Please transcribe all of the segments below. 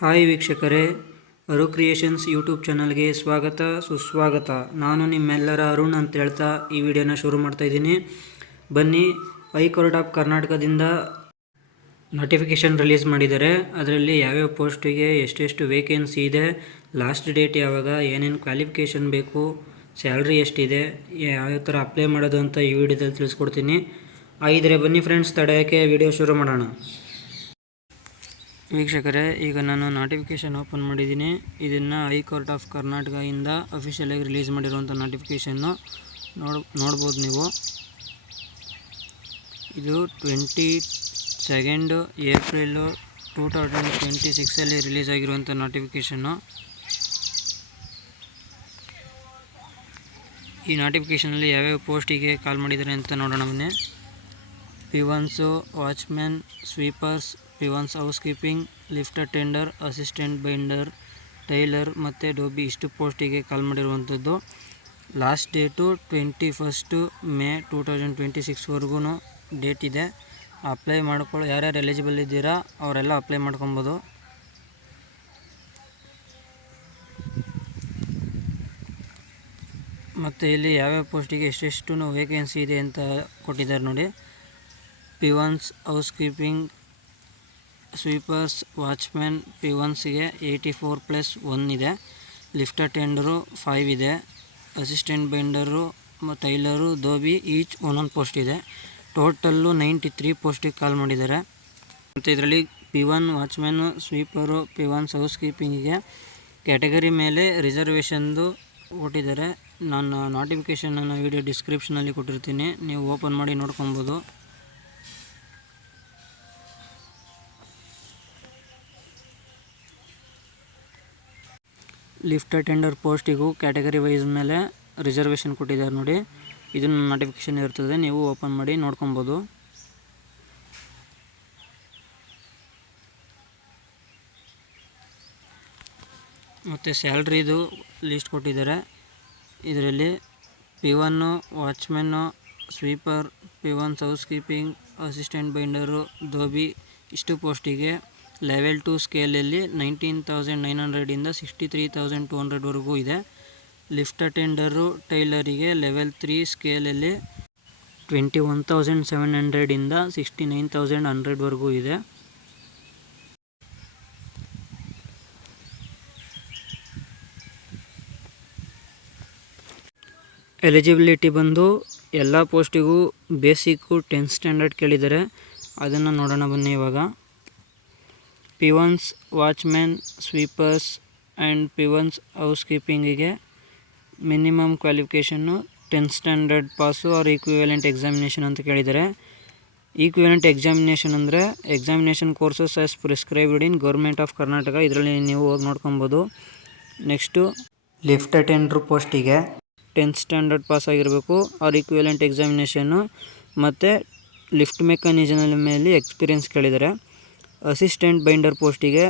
Hi ವೀಕ್ಷಕರೇ, ಅರು creations YouTube ಚಾನಲ್ಗೆ ಸ್ವಾಗತ ಸುಸ್ವಾಗತ. ನಾನು ನಿಮ್ಮೆಲ್ಲರ ಅರುಣ್ ಅಂತ ಹೇಳ್ತಾ ಈ ವಿಡಿಯೋನ ಶುರು ಮಾಡ್ತಾಯಿದ್ದೀನಿ. ಬನ್ನಿ, ಹೈಕೋರ್ಟ್ ಆಫ್ ಕರ್ನಾಟಕದಿಂದ ನೋಟಿಫಿಕೇಷನ್ ರಿಲೀಸ್ ಮಾಡಿದ್ದಾರೆ. ಅದರಲ್ಲಿ ಯಾವ್ಯಾವ ಪೋಸ್ಟಿಗೆ ಎಷ್ಟೆಷ್ಟು ವೇಕೆನ್ಸಿ ಇದೆ, ಲಾಸ್ಟ್ ಡೇಟ್ ಯಾವಾಗ, ಏನೇನು ಕ್ವಾಲಿಫಿಕೇಷನ್ ಬೇಕು, ಸ್ಯಾಲ್ರಿ ಎಷ್ಟಿದೆ, ಯಾವ್ಯಾವ ಥರ ಅಪ್ಲೈ ಮಾಡೋದು ಅಂತ ಈ ವಿಡಿಯೋದಲ್ಲಿ ತಿಳಿಸ್ಕೊಡ್ತೀನಿ. ಆಗಿದ್ದರೆ ಬನ್ನಿ ಫ್ರೆಂಡ್ಸ್, ತಡೆಯೋಕ್ಕೆ ವಿಡಿಯೋ ಶುರು ಮಾಡೋಣ. ವೀಕ್ಷಕರೇ, ಈಗ ನಾನು ನೋಟಿಫಿಕೇಷನ್ ಓಪನ್ ಮಾಡಿದ್ದೀನಿ. ಇದನ್ನು ಹೈಕೋರ್ಟ್ ಆಫ್ ಕರ್ನಾಟಕದಿಂದ ಅಫಿಷಿಯಲಾಗಿ ರಿಲೀಸ್ ಮಾಡಿರುವಂಥ ನೋಟಿಫಿಕೇಷನ್ನು ನೋಡ್ಬೋದು ನೀವು. ಇದು 22 ಏಪ್ರಿಲ್ 2026 ರಿಲೀಸ್ ಆಗಿರುವಂಥ ನೋಟಿಫಿಕೇಷನ್ನು. ಈ ನೋಟಿಫಿಕೇಷನಲ್ಲಿ ಯಾವ್ಯಾವ ಪೋಸ್ಟಿಗೆ ಕಾಲ್ ಮಾಡಿದ್ದಾರೆ ಅಂತ ನೋಡೋಣ ಬನ್ನಿ. Peons, watchman, sweepers, peons house keeping, lift attender, assistant binder, tailor ಮತ್ತು ಡೋಬಿ ಇಷ್ಟು ಪೋಸ್ಟಿಗೆ ಕಾಲ್ ಮಾಡಿರುವಂಥದ್ದು. ಲಾಸ್ಟ್ ಡೇಟು 21 ಮೇ 2026ವರೆಗೂ ಡೇಟ್ ಇದೆ. ಅಪ್ಲೈ ಮಾಡ್ಕೊಳ್ಳೋ ಯಾರ್ಯಾರು ಎಲಿಜಿಬಲ್ ಇದ್ದೀರಾ ಅವರೆಲ್ಲ ಅಪ್ಲೈ ಮಾಡ್ಕೊಬೋದು. ಮತ್ತು ಇಲ್ಲಿ ಯಾವ್ಯಾವ ಪೋಸ್ಟಿಗೆ ಎಷ್ಟೆಷ್ಟು ವೇಕೆನ್ಸಿ ಇದೆ ಅಂತ ಕೊಟ್ಟಿದ್ದಾರೆ ನೋಡಿ. ಪಿವನ್ಸ್ ಹೌಸ್ ಕೀಪಿಂಗ್, ಸ್ವೀಪರ್ಸ್, ವಾಚ್ಮ್ಯಾನ್, ಪಿವನ್ಸ್ಗೆ 84+1 ಇದೆ. ಲಿಫ್ಟ್ ಅಟೆಂಡರು 5 ಇದೆ. ಅಸಿಸ್ಟೆಂಟ್ ಬೈಂಡರು, ಟೈಲರು, ದೋಬಿ ಈಚ್ ಒಂದೊಂದು ಪೋಸ್ಟ್ ಇದೆ. ಟೋಟಲ್ಲು 93 ಪೋಸ್ಟಿಗೆ ಕಾಲ್ ಮಾಡಿದ್ದಾರೆ. ಮತ್ತು ಇದರಲ್ಲಿ ಪಿವನ್, ವಾಚ್ಮ್ಯಾನು, ಸ್ವೀಪರು, ಪಿವನ್ಸ್ ಹೌಸ್ ಕೀಪಿಂಗಿಗೆ ಕ್ಯಾಟಗರಿ ಮೇಲೆ ರಿಸರ್ವೇಷನ್ದು ಕೊಟ್ಟಿದ್ದಾರೆ. ನಾನು ನೋಟಿಫಿಕೇಷನನ್ನು ವಿಡಿಯೋ ಡಿಸ್ಕ್ರಿಪ್ಷನಲ್ಲಿ ಕೊಟ್ಟಿರ್ತೀನಿ, ನೀವು ಓಪನ್ ಮಾಡಿ ನೋಡ್ಕೊಬೋದು. ಲಿಫ್ಟ್ ಅಟೆಂಡರ್ ಪೋಸ್ಟಿಗೂ ಕ್ಯಾಟಗರಿ ವೈಸ್ ಮೇಲೆ ರಿಸರ್ವೇಷನ್ ಕೊಟ್ಟಿದ್ದಾರೆ ನೋಡಿ. ಇದನ್ನು ನೋಟಿಫಿಕೇಷನ್ ಇರ್ತದೆ, ನೀವು ಓಪನ್ ಮಾಡಿ ನೋಡ್ಕೊಬೋದು. ಮತ್ತು ಸ್ಯಾಲ್ರಿದು ಲಿಸ್ಟ್ ಕೊಟ್ಟಿದ್ದಾರೆ. ಇದರಲ್ಲಿ peon, watchman, sweeper, peons house keeping, assistant binder, dhobi ಇಷ್ಟು ಪೋಸ್ಟಿಗೆ ಲೆವೆಲ್ 2 ಸ್ಕೇಲಲ್ಲಿ 19,900 63,200ವರೆಗೂ ಇದೆ. ಲಿಫ್ಟ್ ಅಟೆಂಡರು, ಟೈಲರಿಗೆ ಲೆವೆಲ್ 3 ಸ್ಕೇಲಲ್ಲಿ 21,700 69,100ವರೆಗೂ ಇದೆ. ಎಲಿಜಿಬಿಲಿಟಿ ಬಂದು ಎಲ್ಲ ಪೋಸ್ಟಿಗೂ ಬೇಸಿಕ್ಕು 10th ಸ್ಟ್ಯಾಂಡರ್ಡ್ ಕೇಳಿದ್ದಾರೆ. ಅದನ್ನು ನೋಡೋಣ ಬನ್ನಿ. ಇವಾಗ peons, watchman, sweepers and peons house ಕೀಪಿಂಗಿಗೆ minimum qualification 10th standard pass or equivalent examination ಅಂತ ಕೇಳಿದ್ದಾರೆ. ಈಕ್ವಿವೆಲೆಂಟ್ ಎಕ್ಸಾಮಿನೇಷನ್ ಅಂದರೆ examination courses as prescribed in government of Karnataka. ಇದರಲ್ಲಿ ನೀವು ಹೋಗಿ ನೋಡ್ಕೊಬೋದು. ನೆಕ್ಸ್ಟು ಲಿಫ್ಟ್ ಅಟೆಂಡ್ರ್ ಪೋಸ್ಟಿಗೆ 10th ಸ್ಟ್ಯಾಂಡರ್ಡ್ ಪಾಸ್ ಆಗಿರಬೇಕು ಆರ್ ಈಕ್ವಿವೆಲೆಂಟ್ ಎಕ್ಸಾಮಿನೇಷನ್ನು ಮತ್ತು ಲಿಫ್ಟ್ ಮೆಕ್ಯಾನಿಸಮ್ ಮೇಲೆ ಎಕ್ಸ್ಪೀರಿಯೆನ್ಸ್ ಕೇಳಿದ್ದಾರೆ. ಅಸಿಸ್ಟೆಂಟ್ ಬೈಂಡರ್ ಪೋಸ್ಟಿಗೆ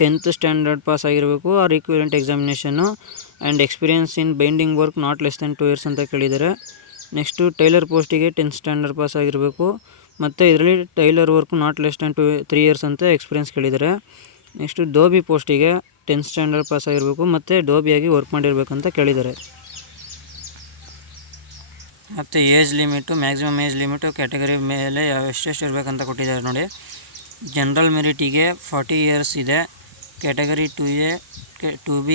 10th ಸ್ಟ್ಯಾಂಡರ್ಡ್ ಪಾಸ್ ಆಗಿರಬೇಕು or equivalent examination and experience in binding work not less then 2 years ಅಂತ ಕೇಳಿದ್ದಾರೆ. ನೆಕ್ಸ್ಟು ಟೈಲರ್ ಪೋಸ್ಟಿಗೆ 10th ಸ್ಟ್ಯಾಂಡರ್ಡ್ ಪಾಸ್ ಆಗಿರಬೇಕು ಮತ್ತು ಇದರಲ್ಲಿ tailor work not less than 3 years ಅಂತ ಎಕ್ಸ್ಪೀರಿಯೆನ್ಸ್ ಕೇಳಿದ್ದಾರೆ. ನೆಕ್ಸ್ಟು ಡೋಬಿ ಪೋಸ್ಟಿಗೆ 10th ಸ್ಟ್ಯಾಂಡರ್ಡ್ ಪಾಸ್ ಆಗಿರಬೇಕು ಮತ್ತು ಡೋಬಿಯಾಗಿ ವರ್ಕ್ ಮಾಡಿರಬೇಕಂತ ಕೇಳಿದ್ದಾರೆ. ಮತ್ತು age limit, maximum age limit category ಮೇಲೆ ಎಷ್ಟೆಷ್ಟು ಇರಬೇಕಂತ ಕೊಟ್ಟಿದ್ದಾರೆ ನೋಡಿ. ಜನರಲ್ ಮೆರಿಟಿಗೆ 40 years ಇದೆ. Category 2A, 2B,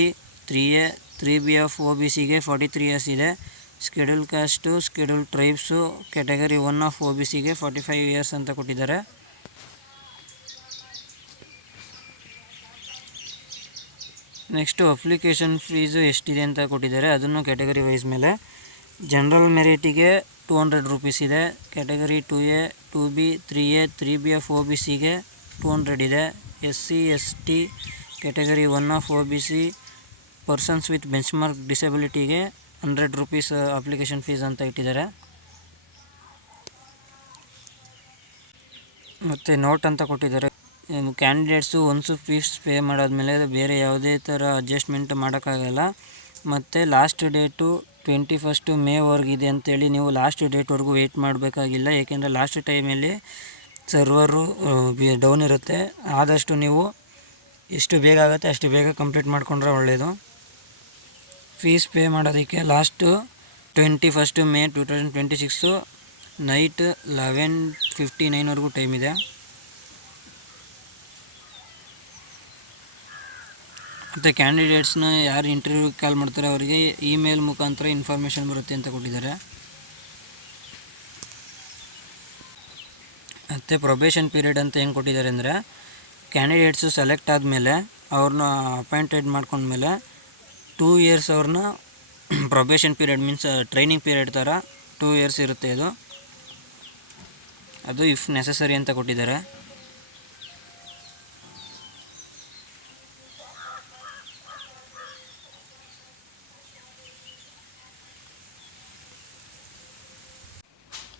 3A, 3B of OBCಗೆ 43 years ಇದೆ. Schedule caste, schedule tribes category 1 of OBCಗೆ 45 years ಅಂತ ಕೊಟ್ಟಿದ್ದಾರೆ. ನೆಕ್ಸ್ಟು ಅಪ್ಲಿಕೇಶನ್ ಫೀಸು ಎಷ್ಟಿದೆ ಅಂತ ಕೊಟ್ಟಿದ್ದಾರೆ, ಅದನ್ನು ಕ್ಯಾಟಗರಿ ವೈಸ್ ಮೇಲೆ. ಜನರಲ್ ಮೆರಿಟಿಗೆ 200 rupees ಇದೆ. Category 2A, 2B, 3A, 3B of OBCಗೆ 200 ಇದೆ. SC, ST category 1 of OBC persons with benchmark ಡಿಸಬಿಲಿಟಿಗೆ 100 rupees ಅಪ್ಲಿಕೇಶನ್ ಫೀಸ್ ಅಂತ ಇಟ್ಟಿದ್ದಾರೆ. ಮತ್ತು ನೋಟ್ ಅಂತ ಕೊಟ್ಟಿದ್ದಾರೆ. ಕ್ಯಾಂಡಿಡೇಟ್ಸು ಒನ್ಸು ಫೀಸ್ ಪೇ ಮಾಡಾದ್ಮೇಲೆ ಬೇರೆ ಯಾವುದೇ ಥರ ಅಡ್ಜಸ್ಟ್ಮೆಂಟ್ ಮಾಡೋಕ್ಕಾಗಲ್ಲ. ಮತ್ತು ಲಾಸ್ಟ್ ಡೇಟು 21 ಮೇವರೆಗಿದೆ ಅಂತೇಳಿ ನೀವು ಲಾಸ್ಟ್ ಡೇಟ್ವರೆಗೂ ವೆಯ್ಟ್ ಮಾಡಬೇಕಾಗಿಲ್ಲ. ಏಕೆಂದರೆ ಲಾಸ್ಟ್ ಟೈಮಲ್ಲಿ ಸರ್ವರು ಡೌನ್ ಇರುತ್ತೆ. ಆದಷ್ಟು ನೀವು ಎಷ್ಟು ಬೇಗ ಆಗುತ್ತೆ ಅಷ್ಟು ಬೇಗ ಕಂಪ್ಲೀಟ್ ಮಾಡಿಕೊಂಡ್ರೆ ಒಳ್ಳೆಯದು. ಫೀಸ್ ಪೇ ಮಾಡೋದಕ್ಕೆ ಲಾಸ್ಟು 21 ಮೇ 2026 ನೈಟ್ 11:59 ಟೈಮ್ ಇದೆ. ಮತ್ತು ಕ್ಯಾಂಡಿಡೇಟ್ಸ್ನ ಯಾರು ಇಂಟರ್ವ್ಯೂ ಕಾಲ್ ಮಾಡ್ತಾರೆ ಅವರಿಗೆ ಇಮೇಲ್ ಮುಖಾಂತರ ಇನ್ಫಾರ್ಮೇಷನ್ ಬರುತ್ತೆ ಅಂತ ಕೊಟ್ಟಿದ್ದಾರೆ. ಮತ್ತು ಪ್ರೊಬೇಷನ್ ಪೀರಿಯಡ್ ಅಂತ ಏನು ಕೊಟ್ಟಿದ್ದಾರೆ ಅಂದರೆ, ಕ್ಯಾಂಡಿಡೇಟ್ಸು ಸೆಲೆಕ್ಟ್ ಆದಮೇಲೆ ಅವ್ರನ್ನ ಅಪಾಯಿಂಟೆಡ್ ಮಾಡ್ಕೊಂಡ್ಮೇಲೆ 2 ಇಯರ್ಸ್ ಅವ್ರನ್ನ probation period means training period ಥರ 2 ಇಯರ್ಸ್ ಇರುತ್ತೆ. ಅದು ಇಫ್ ನೆಸಸರಿ ಅಂತ ಕೊಟ್ಟಿದ್ದಾರೆ.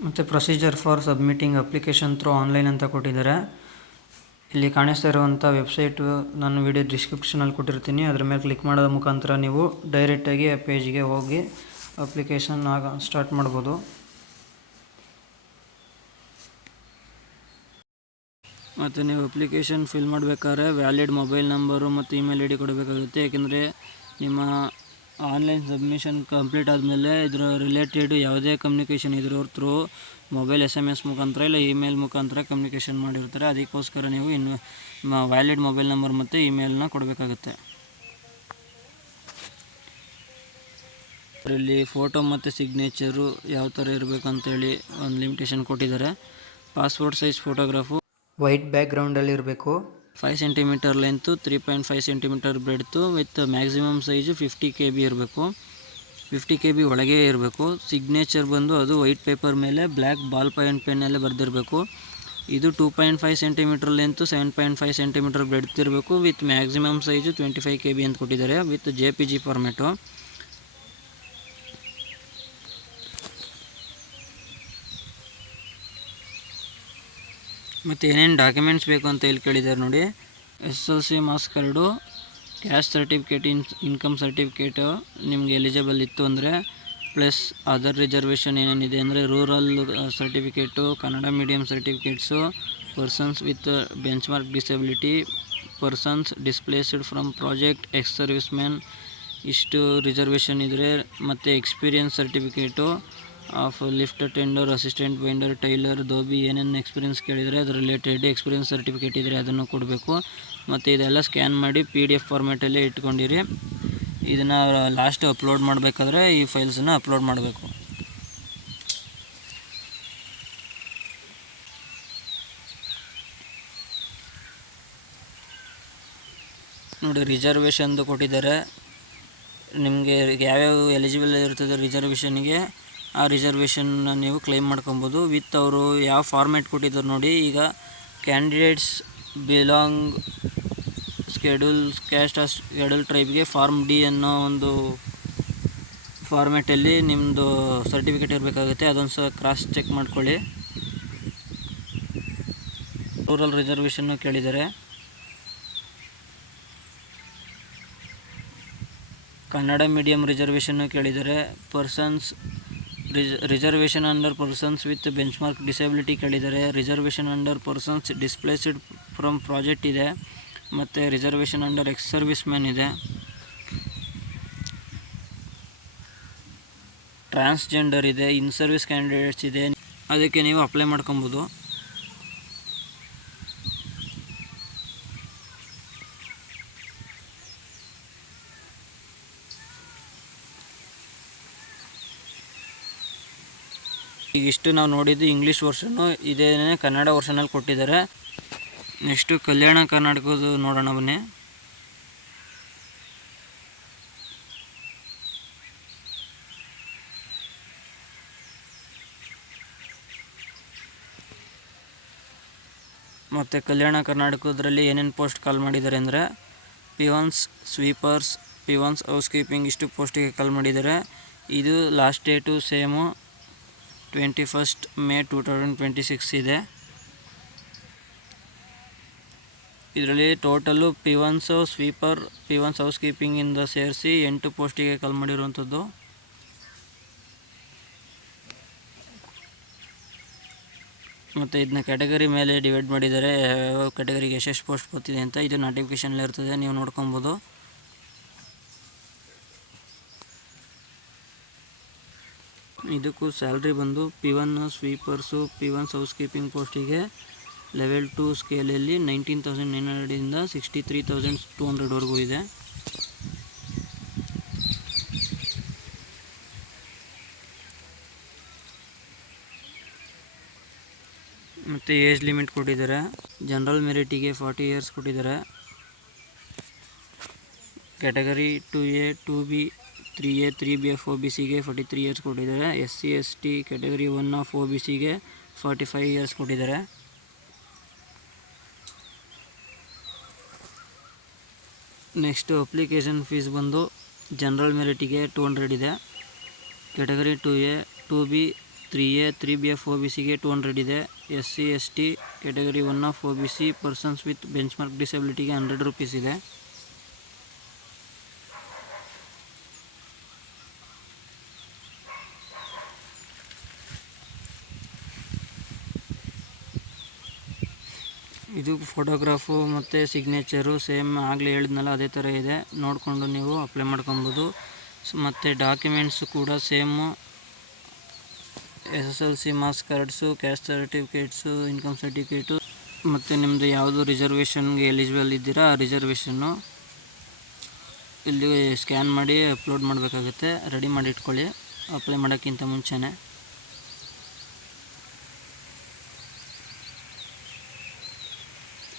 ಮತ್ತು procedure for submitting application through online ಅಂತ ಕೊಟ್ಟಿದ್ದಾರೆ. ಇಲ್ಲಿ ಕಾಣಿಸ್ತಾ ಇರುವಂಥ ವೆಬ್ಸೈಟು ನಾನು ವಿಡಿಯೋ ಡಿಸ್ಕ್ರಿಪ್ಷನಲ್ಲಿ ಕೊಟ್ಟಿರ್ತೀನಿ. ಅದ್ರ ಮೇಲೆ ಕ್ಲಿಕ್ ಮಾಡೋದ್ರ ಮುಖಾಂತರ ನೀವು ಡೈರೆಕ್ಟಾಗಿ ಆ ಪೇಜ್ಗೆ ಹೋಗಿ ಅಪ್ಲಿಕೇಶನ್ ಸ್ಟಾರ್ಟ್ ಮಾಡ್ಬೋದು. ಮತ್ತು ನೀವು ಅಪ್ಲಿಕೇಶನ್ ಫಿಲ್ ಮಾಡಬೇಕಾದ್ರೆ ವ್ಯಾಲಿಡ್ ಮೊಬೈಲ್ ನಂಬರು ಮತ್ತು ಇಮೇಲ್ ಐ ಡಿ ಕೊಡಬೇಕಾಗುತ್ತೆ. ಏಕೆಂದರೆ ನಿಮ್ಮ ಆನ್ಲೈನ್ ಸಬ್ಮಿಷನ್ ಕಂಪ್ಲೀಟ್ ಆದಮೇಲೆ ಇದರ ರಿಲೇಟೆಡ್ ಯಾವುದೇ ಕಮ್ಯುನಿಕೇಷನ್ ಇದ್ರ ಥ್ರೂ ಮೊಬೈಲ್ SMS ಮುಖಾಂತರ ಇಲ್ಲ ಇಮೇಲ್ ಮುಖಾಂತರ ಕಮ್ಯುನಿಕೇಷನ್ ಮಾಡಿರ್ತಾರೆ. ಅದಕ್ಕೋಸ್ಕರ ನೀವು ವ್ಯಾಲಿಡ್ ಮೊಬೈಲ್ ನಂಬರ್ ಮತ್ತು ಇಮೇಲ್ನ ಕೊಡಬೇಕಾಗುತ್ತೆ. ಇದರಲ್ಲಿ ಫೋಟೋ ಮತ್ತು ಸಿಗ್ನೇಚರು ಯಾವ ಥರ ಇರಬೇಕು ಅಂತೇಳಿ ಒಂದು ಲಿಮಿಟೇಷನ್ ಕೊಟ್ಟಿದ್ದಾರೆ. ಪಾಸ್ಪೋರ್ಟ್ ಸೈಜ್ ಫೋಟೋಗ್ರಾಫು ವೈಟ್ ಬ್ಯಾಕ್ಗ್ರೌಂಡಲ್ಲಿ ಇರಬೇಕು. 5 centimetre length, 3.5 centimetre breadth with maximum size 50 KB ಇರಬೇಕು. 50 KB ಒಳಗೆ ಇರಬೇಕು. ಸಿಗ್ನೇಚರ್ ಬಂದು ಅದು ವೈಟ್ ಪೇಪರ್ ಮೇಲೆ ಬ್ಲ್ಯಾಕ್ ಬಾಲ್ ಪಾಯಿಂಟ್ ಪೆನ್ನಲ್ಲೇ ಬರೆದಿರಬೇಕು. ಇದು 2.5 ಸೆಂಟಿಮೀಟರ್ ಲೆಂತು, 7.5 ಸೆಂಟಿಮೀಟರ್ ಬ್ರೆಡ್ತ್ ಇರಬೇಕು ವಿತ್ ಮ್ಯಾಕ್ಸಿಮಮ್ ಸೈಜು 25 KB ಅಂತ ಕೊಟ್ಟಿದ್ದಾರೆ ವಿತ್ JPG ಫಾರ್ಮೆಟು. ಮತ್ತು ಏನೇನು ಡಾಕ್ಯುಮೆಂಟ್ಸ್ ಬೇಕು ಅಂತ ಇಲ್ಲಿ ಕೇಳಿದ್ದಾರೆ ನೋಡಿ. SLC marks card, caste certificate, income certificate ನಿಮಗೆ ಎಲಿಜಿಬಲ್ ಇತ್ತು ಅಂದರೆ, ಪ್ಲಸ್ ಅದರ್ ರಿಸರ್ವೇಷನ್ ಏನೇನಿದೆ ಅಂದರೆ rural certificate, Kannada medium certificates, persons with benchmark disability, persons displaced from project, X service man, ಇಷ್ಟು ರಿಸರ್ವೇಷನ್ ಇದ್ದರೆ, ಮತ್ತು experience certificate of lift attender, assistant binder, tailor, dhobi ಏನೇನು experience ಕೇಳಿದರೆ ಅದ್ರ ರಿಲೇಟೆಡ್ ಎಕ್ಸ್ಪೀರಿಯನ್ಸ್ ಸರ್ಟಿಫಿಕೇಟ್ ಇದ್ದರೆ ಅದನ್ನು ಕೊಡಬೇಕು. ಮತ್ತು ಇದೆಲ್ಲ ಸ್ಕ್ಯಾನ್ ಮಾಡಿ PDF ಫಾರ್ಮ್ಯಾಟಲ್ಲೇ ಇಟ್ಕೊಂಡಿರಿ. ಇದನ್ನು ಲಾಸ್ಟ್ ಅಪ್ಲೋಡ್ ಮಾಡಬೇಕಾದ್ರೆ ಈ ಫೈಲ್ಸನ್ನು ಅಪ್ಲೋಡ್ ಮಾಡಬೇಕು. ನೋಡಿ, ರಿಸರ್ವೇಷನ್ದು ಕೊಟ್ಟಿದ್ದಾರೆ. ನಿಮಗೆ ಯಾವ್ಯಾವ ಎಲಿಜಿಬಲ್ ಇರ್ತದೆ ರಿಸರ್ವೇಷನ್ಗೆ, ಆ ರಿಸರ್ವೇಷನ್ನ ನೀವು ಕ್ಲೈಮ್ ಮಾಡ್ಕೊಬೋದು. ವಿತ್ ಅವರು ಯಾವ ಫಾರ್ಮ್ಯಾಟ್ ಕೊಟ್ಟಿದ್ದಾರೆ ನೋಡಿ. ಈಗ candidates belong schedule caste schedule ಟ್ರೈಬ್ಗೆ ಫಾರ್ಮ್ D ಅನ್ನೋ ಒಂದು ಫಾರ್ಮ್ಯಾಟಲ್ಲಿ ನಿಮ್ಮದು ಸರ್ಟಿಫಿಕೇಟ್ ಇರಬೇಕಾಗುತ್ತೆ. ಅದೊಂದು ಸಹ ಕ್ರಾಸ್ ಚೆಕ್ ಮಾಡ್ಕೊಳ್ಳಿ. ರೂರಲ್ ರಿಸರ್ವೇಷನ್ನು ಕೇಳಿದ್ದಾರೆ. ಕನ್ನಡ ಮೀಡಿಯಮ್ ರಿಸರ್ವೇಷನ್ನು ಕೇಳಿದ್ದಾರೆ. Persons reservation under persons with benchmark disability ಕೇಳಿದ್ದಾರೆ. Reservation under persons displaced from project ಇದೆ. ಮತ್ತು reservation under ex service man ಇದೆ. ಟ್ರಾನ್ಸ್ಜೆಂಡರ್ ಇದೆ. ಇನ್ ಸರ್ವಿಸ್ ಕ್ಯಾಂಡಿಡೇಟ್ಸ್ ಇದೆ. ಅದಕ್ಕೆ ನೀವು ಅಪ್ಲೈ ಮಾಡ್ಕೊಬೋದು. ಈಗಿಷ್ಟು ನಾವು ನೋಡಿದ್ದು ಇಂಗ್ಲೀಷ್ ವರ್ಷನ್ನು, ಇದೇನೇ ಕನ್ನಡ ವರ್ಷನಲ್ಲಿ ಕೊಟ್ಟಿದ್ದಾರೆ. ನೆಕ್ಸ್ಟು ಕಲ್ಯಾಣ ಕರ್ನಾಟಕದ್ದು ನೋಡೋಣ ಬನ್ನಿ. ಮತ್ತು ಕಲ್ಯಾಣ ಕರ್ನಾಟಕದ್ರಲ್ಲಿ ಏನೇನು ಪೋಸ್ಟ್ ಕಾಲ್ ಮಾಡಿದ್ದಾರೆ ಅಂದರೆ, ಪಿವನ್ಸ್, ಸ್ವೀಪರ್ಸ್, ಪಿವನ್ಸ್, ಹೌಸ್ ಕೀಪಿಂಗ್ ಇಷ್ಟು ಪೋಸ್ಟಿಗೆ ಕಾಲ್ ಮಾಡಿದ್ದಾರೆ. ಇದು ಲಾಸ್ಟ್ ಡೇಟು ಸೇಮು 21 ಮೇ 2026 ಇದೆ. ಇದರಲ್ಲಿ ಟೋಟಲ್ಲು ಪಿವನ್ಸು, ಸ್ವೀಪರ್, ಪಿವನ್ಸ್, ಹೌಸ್ ಕೀಪಿಂಗಿಂದ ಸೇರಿಸಿ 8 ಪೋಸ್ಟಿಗೆ ಕಾಲ್ ಮಾಡಿರುವಂಥದ್ದು. ಮತ್ತು ಇದನ್ನ ಕ್ಯಾಟಗರಿ ಮೇಲೆ ಡಿವೈಡ್ ಮಾಡಿದ್ದಾರೆ, ಯಾವ ಕ್ಯಾಟಗರಿಗೆ ಎಷ್ಟೆಷ್ಟು ಪೋಸ್ಟ್ ಬರ್ತಿದೆ ಅಂತ. ಇದು ನೋಟಿಫಿಕೇಷನಲ್ಲಿ ಇರ್ತದೆ, ನೀವು ನೋಡ್ಕೊಬೋದು. ಇದಕ್ಕೂ ಸ್ಯಾಲ್ರಿ ಬಂದು P1 sweepers, P1 house keeping ಪೋಸ್ಟಿಗೆ ಲೆವೆಲ್ 2 ಸ್ಕೇಲಲ್ಲಿ 19,900 63,200ವರೆಗೂ ಇದೆ. ಮತ್ತು ಏಜ್ ಲಿಮಿಟ್ ಕೊಟ್ಟಿದ್ದಾರೆ. ಜನರಲ್ ಮೆರಿಟಿಗೆ 40 ಇಯರ್ಸ್ ಕೊಟ್ಟಿದ್ದಾರೆ. Category 2A 2B 3A 3BF OBCಗೆ 43 ಇಯರ್ಸ್ ಕೊಟ್ಟಿದ್ದಾರೆ. SC ST ಕ್ಯಾಟಗರಿ 1 ಆಫ್ OBCಗೆ 45 ಇಯರ್ಸ್ ಕೊಟ್ಟಿದ್ದಾರೆ. ನೆಕ್ಸ್ಟು ಅಪ್ಲಿಕೇಶನ್ ಫೀಸ್ ಬಂದು ಜನರಲ್ ಮೆರಿಟಿಗೆ 200 ಇದೆ. Category 2A 2B 3A 3BF OBCಗೆ 200 ಇದೆ. SC ST category 1 of OBC persons with benchmark ಡಿಸಬಿಲಿಟಿಗೆ 100 ರೂಪೀಸ್ ಇದೆ. ಇದು ಫೋಟೋಗ್ರಾಫು ಮತ್ತು ಸಿಗ್ನೇಚರು ಸೇಮ್ ಆಗಲೇ ಹೇಳಿದ್ನಲ್ಲ ಅದೇ ಥರ ಇದೆ, ನೋಡಿಕೊಂಡು ನೀವು ಅಪ್ಲೈ ಮಾಡ್ಕೊಬೋದು. ಮತ್ತು ಡಾಕ್ಯುಮೆಂಟ್ಸು ಕೂಡ same SSLC marks cards, caste certificates, income certificate ಮತ್ತು ನಿಮ್ಮದು ಯಾವುದು ರಿಸರ್ವೇಷನ್ಗೆ ಎಲಿಜಿಬಲ್ ಇದ್ದೀರಾ ಆ ರಿಸರ್ವೇಷನ್ನು ಇಲ್ಲಿ ಸ್ಕ್ಯಾನ್ ಮಾಡಿ ಅಪ್ಲೋಡ್ ಮಾಡಬೇಕಾಗುತ್ತೆ. ರೆಡಿ ಮಾಡಿ ಇಟ್ಕೊಳ್ಳಿ ಅಪ್ಲೈ ಮಾಡೋಕ್ಕಿಂತ ಮುಂಚೆನೇ.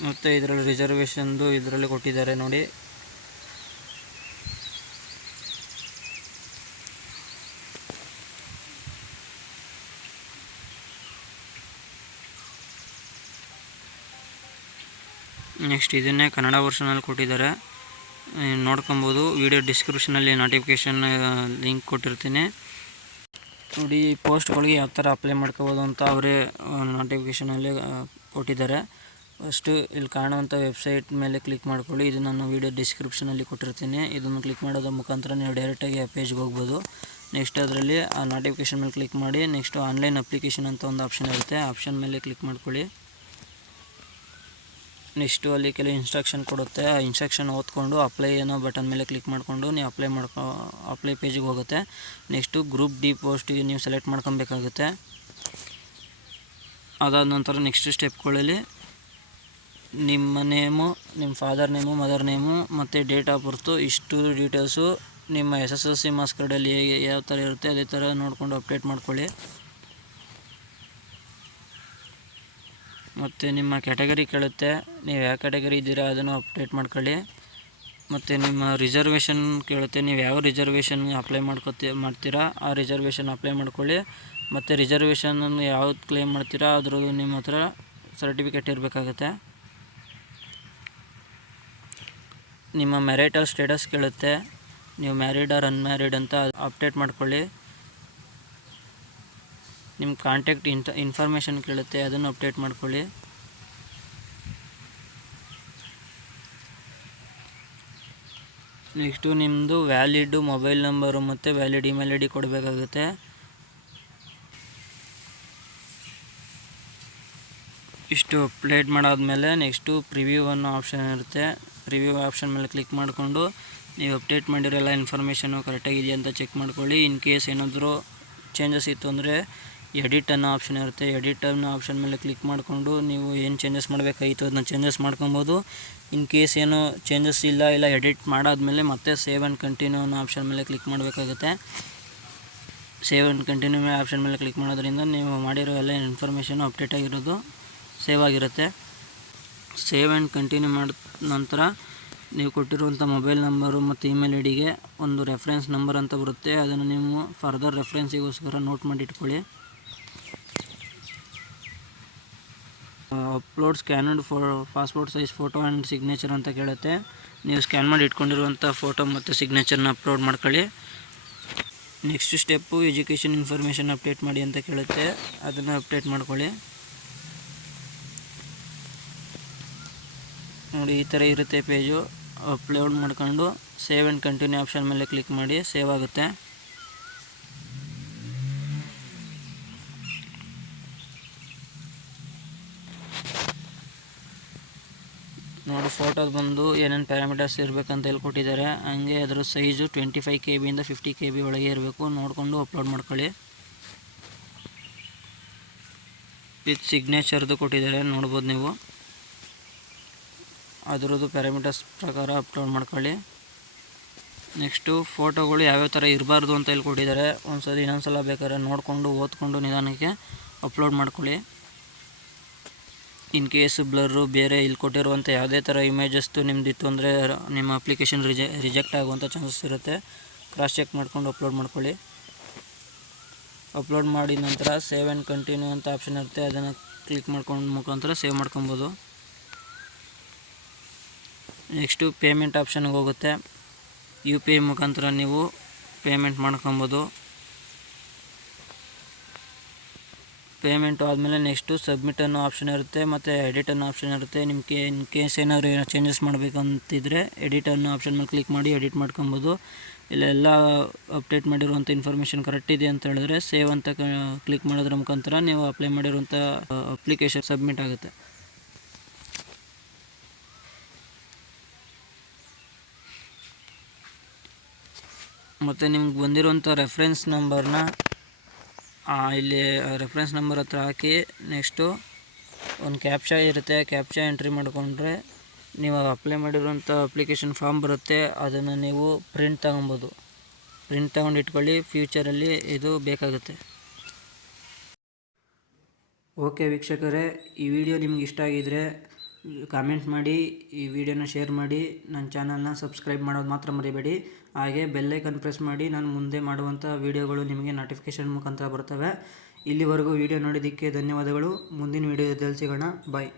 ಮತ್ತು ಇದರಲ್ಲಿ ರಿಸರ್ವೇಷನ್ದು ಇದರಲ್ಲಿ ಕೊಟ್ಟಿದ್ದಾರೆ ನೋಡಿ. ನೆಕ್ಸ್ಟ್ ಇದನ್ನೇ ಕನ್ನಡ ವರ್ಷನಲ್ಲಿ ಕೊಟ್ಟಿದ್ದಾರೆ, ನೋಡ್ಕೊಬೋದು. ವಿಡಿಯೋ ಡಿಸ್ಕ್ರಿಪ್ಷನಲ್ಲಿ ನೋಟಿಫಿಕೇಷನ್ ಲಿಂಕ್ ಕೊಟ್ಟಿರ್ತೀನಿ ನೋಡಿ. ಈ ಪೋಸ್ಟ್ಗಳಿಗೆ ಯಾವ ಥರ ಅಪ್ಲೈ ಮಾಡ್ಕೋಬೋದು ಅಂತ ಅವರೇ ನೋಟಿಫಿಕೇಷನಲ್ಲಿ ಕೊಟ್ಟಿದ್ದಾರೆ. ಫಸ್ಟು ಇಲ್ಲಿ ಕಾಣುವಂಥ ವೆಬ್ಸೈಟ್ ಮೇಲೆ ಕ್ಲಿಕ್ ಮಾಡ್ಕೊಳ್ಳಿ. ಇದು ನಾನು ವಿಡಿಯೋ ಡಿಸ್ಕ್ರಿಪ್ಷನಲ್ಲಿ ಕೊಟ್ಟಿರ್ತೀನಿ. ಇದನ್ನು ಕ್ಲಿಕ್ ಮಾಡೋದ್ರ ಮುಖಾಂತರ ನೀವು ಡೈರೆಕ್ಟಾಗಿ ಆ ಪೇಜ್ಗೆ ಹೋಗ್ಬೋದು. ನೆಕ್ಸ್ಟ್ ಅದರಲ್ಲಿ ಆ ನೋಟಿಫಿಕೇಷನ್ ಮೇಲೆ ಕ್ಲಿಕ್ ಮಾಡಿ ನೆಕ್ಸ್ಟು ಆನ್ಲೈನ್ ಅಪ್ಲಿಕೇಶನ್ ಅಂತ ಒಂದು ಆಪ್ಷನ್ ಇರುತ್ತೆ, ಆಪ್ಷನ್ ಮೇಲೆ ಕ್ಲಿಕ್ ಮಾಡ್ಕೊಳ್ಳಿ. ನೆಕ್ಸ್ಟು ಅಲ್ಲಿ ಕೆಲವು ಇನ್ಸ್ಟ್ರಕ್ಷನ್ ಕೊಡುತ್ತೆ, ಆ ಇನ್ಸ್ಟ್ರಕ್ಷನ್ ಓದ್ಕೊಂಡು ಅಪ್ಲೈ ಅನ್ನೋ ಬಟನ್ ಮೇಲೆ ಕ್ಲಿಕ್ ಮಾಡಿಕೊಂಡು ನೀವು ಅಪ್ಲೈ ಪೇಜಿಗೆ ಹೋಗುತ್ತೆ. ನೆಕ್ಸ್ಟು ಗ್ರೂಪ್ ಡಿ ಪೋಸ್ಟಿಗೆ ನೀವು ಸೆಲೆಕ್ಟ್ ಮಾಡ್ಕೊಬೇಕಾಗುತ್ತೆ. ಅದಾದ ನಂತರ ನೆಕ್ಸ್ಟ್ ಸ್ಟೆಪ್ಗಳಲ್ಲಿ ನಿಮ್ಮ ನೇಮು, ನಿಮ್ಮ ಫಾದರ್ ನೇಮು, ಮದರ್ ನೇಮು ಮತ್ತು ಡೇಟ್ ಆಫ್ ಬರ್ತು, ಇಷ್ಟು ಡೀಟೇಲ್ಸು ನಿಮ್ಮ SSLC ಮಾರ್ಕ್ಸ್ ಕಾರ್ಡಲ್ಲಿ ಯಾವ ಥರ ಇರುತ್ತೆ ಅದೇ ಥರ ನೋಡಿಕೊಂಡು ಅಪ್ಡೇಟ್ ಮಾಡ್ಕೊಳ್ಳಿ. ಮತ್ತು ನಿಮ್ಮ ಕ್ಯಾಟಗರಿ ಕೇಳುತ್ತೆ, ನೀವು ಯಾವ ಕ್ಯಾಟಗರಿ ಇದ್ದೀರಾ ಅದನ್ನು ಅಪ್ಡೇಟ್ ಮಾಡ್ಕೊಳ್ಳಿ. ಮತ್ತು ನಿಮ್ಮ ರಿಸರ್ವೇಷನ್ ಕೇಳುತ್ತೆ, ನೀವು ಯಾವ ರಿಸರ್ವೇಷನ್ಗೆ ಅಪ್ಲೈ ಮಾಡ್ತೀರಾ ಆ ರಿಸರ್ವೇಷನ್ ಅಪ್ಲೈ ಮಾಡ್ಕೊಳ್ಳಿ. ಮತ್ತು ರಿಸರ್ವೇಷನನ್ನು ಯಾವ್ದು ಕ್ಲೇಮ್ ಮಾಡ್ತೀರಾ ಅದ್ರದ್ದು ನಿಮ್ಮ ಹತ್ರ ಸರ್ಟಿಫಿಕೇಟ್ ಇರಬೇಕಾಗುತ್ತೆ. ನಿಮ್ಮ ಮ್ಯಾರಿಟಲ್ ಸ್ಟೇಟಸ್ ಕೇಳುತ್ತೆ, ನೀವು ಮ್ಯಾರಿಡ್ ಆರ್ ಅನ್ಮ್ಯಾರಿಡ್ ಅಂತ ಅಪ್ಡೇಟ್ ಮಾಡ್ಕೊಳ್ಳಿ. ನಿಮ್ಮ ಕಾಂಟ್ಯಾಕ್ಟ್ ಇನ್ಫಾರ್ಮೇಷನ್ ಕೇಳುತ್ತೆ, ಅದನ್ನು ಅಪ್ಡೇಟ್ ಮಾಡ್ಕೊಳ್ಳಿ. ನೆಕ್ಸ್ಟು ನಿಮ್ಮದು ವ್ಯಾಲಿಡ್ ಮೊಬೈಲ್ ನಂಬರು ಮತ್ತು ವ್ಯಾಲಿಡ್ ಇಮೇಲ್ ID ಕೊಡಬೇಕಾಗುತ್ತೆ. ಇಷ್ಟು ಅಪ್ಡೇಟ್ ಮಾಡಾದಮೇಲೆ ನೆಕ್ಸ್ಟು ಪ್ರಿವ್ಯೂ ಅನ್ನೋ ಆಪ್ಷನ್ ಇರುತ್ತೆ. ಪ್ರಿವ್ಯೂ ಆಪ್ಷನ್ ಮೇಲೆ ಕ್ಲಿಕ್ ಮಾಡಿಕೊಂಡು ನೀವು ಅಪ್ಡೇಟ್ ಮಾಡಿರೋಲ್ಲ ಇನ್ಫಾರ್ಮೇಷನು ಕರೆಕ್ಟಾಗಿದೆಯಾ ಅಂತ ಚೆಕ್ ಮಾಡ್ಕೊಳ್ಳಿ. ಇನ್ ಕೇಸ್ ಏನಾದರೂ ಚೇಂಜಸ್ ಇತ್ತು ಅಂದರೆ ಎಡಿಟ್ ಅನ್ನೋ ಆಪ್ಷನ್ ಇರುತ್ತೆ. ಎಡಿಟ್ ಅನ್ನೋ ಆಪ್ಷನ್ ಮೇಲೆ ಕ್ಲಿಕ್ ಮಾಡಿಕೊಂಡು ನೀವು ಏನು ಚೇಂಜಸ್ ಮಾಡಬೇಕಾಗಿತ್ತು ಅದನ್ನ ಚೇಂಜಸ್ ಮಾಡ್ಕೊಬೋದು. ಇನ್ ಕೇಸ್ ಏನೋ ಚೇಂಜಸ್ ಇಲ್ಲ ಎಡಿಟ್ ಮಾಡಾದಮೇಲೆ ಮತ್ತೆ ಸೇವ್ ಆ್ಯಂಡ್ ಕಂಟಿನ್ಯೂ ಅನ್ನೋ ಆಪ್ಷನ್ ಮೇಲೆ ಕ್ಲಿಕ್ ಮಾಡಬೇಕಾಗುತ್ತೆ. ಸೇವ್ ಆ್ಯಂಡ್ ಕಂಟಿನ್ಯೂ ಆಪ್ಷನ್ ಮೇಲೆ ಕ್ಲಿಕ್ ಮಾಡೋದ್ರಿಂದ ನೀವು ಮಾಡಿರೋ ಎಲ್ಲ ಇನ್ಫಾರ್ಮೇಷನು ಅಪ್ಡೇಟ್ ಆಗಿರೋದು ಸೇವ್ ಆಗಿರುತ್ತೆ. ಸೇವ್ ಆ್ಯಂಡ್ ಕಂಟಿನ್ಯೂ ಮಾಡಿದ ನಂತರ ನೀವು ಕೊಟ್ಟಿರುವಂಥ ಮೊಬೈಲ್ ನಂಬರು ಮತ್ತು ಇಮೇಲ್ IDಗೆ ಒಂದು ರೆಫರೆನ್ಸ್ ನಂಬರ್ ಅಂತ ಬರುತ್ತೆ, ಅದನ್ನು ನೀವು ಫರ್ದರ್ ರೆಫರೆನ್ಸಿಗೋಸ್ಕರ ನೋಟ್ ಮಾಡಿ ಇಟ್ಕೊಳ್ಳಿ. Upload scanned passport size photo and signature ಅಂತ ಕೇಳುತ್ತೆ. ನೀವು ಸ್ಕ್ಯಾನ್ ಮಾಡಿ ಇಟ್ಕೊಂಡಿರುವಂಥ ಫೋಟೋ ಮತ್ತು ಸಿಗ್ನೇಚರ್ನ ಅಪ್ಲೋಡ್ ಮಾಡ್ಕೊಳ್ಳಿ. Next step education information update ಮಾಡಿ ಅಂತ ಕೇಳುತ್ತೆ, ಅದನ್ನು ಅಪ್ಡೇಟ್ ಮಾಡ್ಕೊಳ್ಳಿ. ನೋಡಿ ಈ ಥರ ಇರುತ್ತೆ ಪೇಜು. ಅಪ್ಲೋಡ್ ಮಾಡ್ಕೊಂಡು ಸೇವ್ ಆ್ಯಂಡ್ ಕಂಟಿನ್ಯೂ ಆಪ್ಷನ್ ಮೇಲೆ ಕ್ಲಿಕ್ ಮಾಡಿ ಸೇವ್ ಆಗುತ್ತೆ. ನೋಡಿ ಫೋಟೋದು ಬಂದು ಏನೇನು ಪ್ಯಾರಾಮೀಟರ್ಸ್ ಇರಬೇಕಂತ ಹೇಳಿ ಕೊಟ್ಟಿದ್ದಾರೆ. ಹಂಗೆ ಅದರ ಸೈಜು 25 KB ಇಂದ 50 KB ಒಳಗೆ ಇರಬೇಕು. ನೋಡಿಕೊಂಡು ಅಪ್ಲೋಡ್ ಮಾಡ್ಕೊಳ್ಳಿ. ವಿತ್ ಸಿಗ್ನೇಚರ್ದು ಕೊಟ್ಟಿದ್ದಾರೆ, ನೋಡ್ಬೋದು ನೀವು. ಅದರದ್ದು ಪ್ಯಾರಾಮೀಟರ್ಸ್ ಪ್ರಕಾರ ಅಪ್ಲೋಡ್ ಮಾಡ್ಕೊಳ್ಳಿ. ನೆಕ್ಸ್ಟು ಫೋಟೋಗಳು ಯಾವ್ಯಾವ ಥರ ಇರಬಾರ್ದು ಅಂತ ಹೇಳಿ ಕೊಟ್ಟಿದ್ದಾರೆ. ಇನ್ನೊಂದ್ಸಲ ಬೇಕಾದ್ರೆ ನೋಡಿಕೊಂಡು ಓದ್ಕೊಂಡು ನಿಧಾನಕ್ಕೆ ಅಪ್ಲೋಡ್ ಮಾಡ್ಕೊಳ್ಳಿ. ಇನ್ ಕೇಸ್ ಬ್ಲರ್ರು ಬೇರೆ ಇಲ್ಲಿ ಕೊಟ್ಟಿರುವಂಥ ಯಾವುದೇ ಥರ ಇಮೇಜಸ್ದು ನಿಮ್ಮದಿತ್ತು ಅಂದರೆ ನಿಮ್ಮ ಅಪ್ಲಿಕೇಶನ್ ರಿಜೆಕ್ಟ್ ಆಗುವಂಥ ಚಾನ್ಸಸ್ ಇರುತ್ತೆ. ಕ್ರಾಸ್ ಚೆಕ್ ಮಾಡ್ಕೊಂಡು ಅಪ್ಲೋಡ್ ಮಾಡ್ಕೊಳ್ಳಿ. ಅಪ್ಲೋಡ್ ಮಾಡಿದ ನಂತರ ಸೇವ್ ಆ್ಯಂಡ್ ಕಂಟಿನ್ಯೂ ಅಂತ ಆಪ್ಷನ್ ಇರುತ್ತೆ, ಅದನ್ನು ಕ್ಲಿಕ್ ಮಾಡ್ಕೊಂಡು ಮುಖಾಂತರ ಸೇವ್ ಮಾಡ್ಕೊಬೋದು. ನೆಕ್ಸ್ಟು ಪೇಮೆಂಟ್ ಆಪ್ಷನ್ಗೆ ಹೋಗುತ್ತೆ. UPI ಮುಖಾಂತರ ನೀವು ಪೇಮೆಂಟ್ ಮಾಡ್ಕೊಬೋದು. ಪೇಮೆಂಟು ಆದಮೇಲೆ ನೆಕ್ಸ್ಟು ಸಬ್ಮಿಟ್ ಅನ್ನೋ ಆಪ್ಷನ್ ಇರುತ್ತೆ ಮತ್ತು ಎಡಿಟ್ ಅನ್ನೋ ಆಪ್ಷನ್ ಇರುತ್ತೆ. ನಿಮಗೆ ಇನ್ ಕೇಸ್ ಏನಾದರೂ ಚೇಂಜಸ್ ಮಾಡಬೇಕಂತಿದ್ರೆ ಎಡಿಟ್ ಅನ್ನೋ ಆಪ್ಷನ್ ಮೇಲೆ ಕ್ಲಿಕ್ ಮಾಡಿ ಎಡಿಟ್ ಮಾಡ್ಕೊಬೋದು. ಇಲ್ಲೆಲ್ಲ ಅಪ್ಡೇಟ್ ಮಾಡಿರುವಂಥ ಇನ್ಫಾರ್ಮೇಷನ್ ಕರೆಕ್ಟ್ ಇದೆ ಅಂತ ಹೇಳಿದ್ರೆ ಸೇವ್ ಅಂತ ಕ್ಲಿಕ್ ಮಾಡೋದ್ರ ಮುಖಾಂತರ ನೀವು ಅಪ್ಲೈ ಮಾಡಿರುವಂಥ ಅಪ್ಲಿಕೇಶನ್ ಸಬ್ಮಿಟ್ ಆಗುತ್ತೆ. ಮತ್ತು ನಿಮ್ಗೆ ಬಂದಿರುವಂಥ ರೆಫರೆನ್ಸ್ ನಂಬರ್ನ ಇಲ್ಲಿ ರೆಫರೆನ್ಸ್ ನಂಬರ್ ಹತ್ರ ಹಾಕಿ ನೆಕ್ಸ್ಟು ಒಂದು ಕ್ಯಾಪ್ಚಾ ಇರುತ್ತೆ, ಕ್ಯಾಪ್ಚಾ ಎಂಟ್ರಿ ಮಾಡಿಕೊಂಡ್ರೆ ನೀವು ಅಪ್ಲೈ ಮಾಡಿರುವಂಥ ಅಪ್ಲಿಕೇಶನ್ ಫಾರ್ಮ್ ಬರುತ್ತೆ. ಅದನ್ನು ನೀವು ಪ್ರಿಂಟ್ ತಗೊಬೋದು. ಪ್ರಿಂಟ್ ತಗೊಂಡು ಇಟ್ಕೊಳ್ಳಿ, ಫ್ಯೂಚರಲ್ಲಿ ಇದು ಬೇಕಾಗುತ್ತೆ. ಓಕೆ ವೀಕ್ಷಕರೇ, ಈ ವಿಡಿಯೋ ನಿಮ್ಗೆ ಇಷ್ಟ ಆಗಿದ್ದರೆ ಕಾಮೆಂಟ್ ಮಾಡಿ, ಈ ವಿಡಿಯೋನ ಶೇರ್ ಮಾಡಿ, ನನ್ನ ಚಾನಲ್ನ ಸಬ್ಸ್ಕ್ರೈಬ್ ಮಾಡೋದು ಮಾತ್ರ ಮರಿಬೇಡಿ. ಹಾಗೆ ಬೆಲ್ಲೈಕನ್ ಪ್ರೆಸ್ ಮಾಡಿ, ನಾನು ಮುಂದೆ ಮಾಡುವಂಥ ವೀಡಿಯೋಗಳು ನಿಮಗೆ ನೋಟಿಫಿಕೇಷನ್ ಮುಖಾಂತರ ಬರ್ತವೆ. ಇಲ್ಲಿವರೆಗೂ ವಿಡಿಯೋ ನೋಡಿದ್ದಕ್ಕೆ ಧನ್ಯವಾದಗಳು. ಮುಂದಿನ ವಿಡಿಯೋದಲ್ಲಿ ಸಿಗೋಣ. ಬಾಯ್.